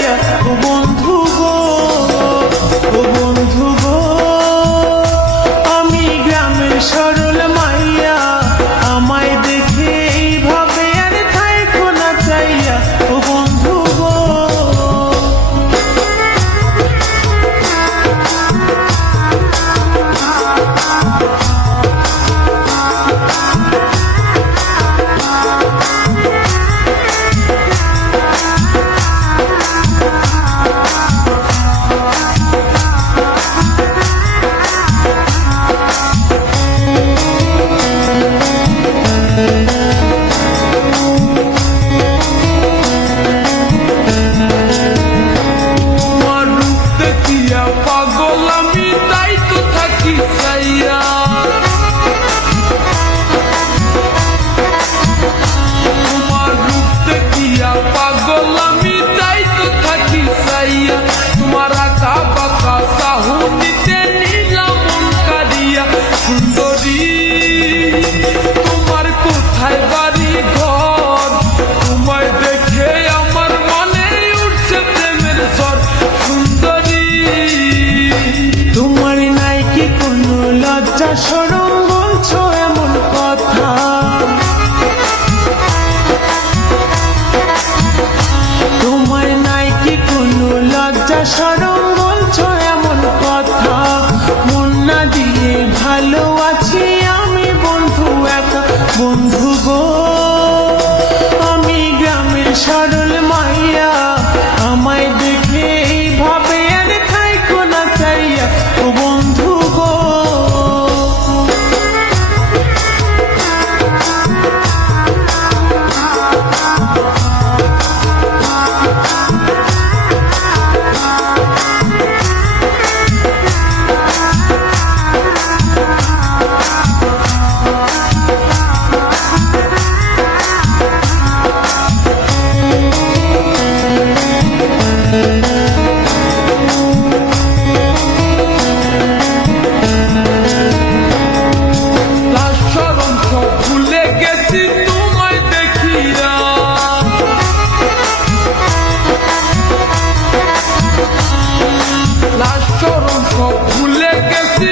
চাইয়া ও বন্ধু গো, ও বন্ধু গো। আমি গ্রামের সরল মাইয়া, আমায় দেখে এইভাবে আর থাইকো না চাইয়া ও বন্ধু গো। পাগল আমি তাই তো থাকি চাইয়া, তোমার রূপ দেখিয়া পাগল আমি তাই তো থাকি চাইয়া। তোমার আঁকা বাঁকা চাহনিতে নিলাম মন কারিয়া। সুন্দরী তোমার কোথায় বাড়ি ঘর, তোমায় দেখে আমার মনে উঠছে প্রেমের ঝড়। সুন্দরী তোমার নাই কি কোনো লজ্জা শরম, বলছো এমন কথা? তোমার নাই কি কোনো লজ্জা শরম, বলছো এমন কথা? মন না দিয়ে ভালো আছি আমি বন্ধু একা, বন্ধু গো। আমি গ্রামের সরল মাইয়া, আমায় দেখে এইভাবে আর থাইকো না চাইয়া ও বন্ধু গো। লাজ শরম সব ভুলে গেছি তোমায় দেখিয়া, লাজ শরম সব ভুলে গেছি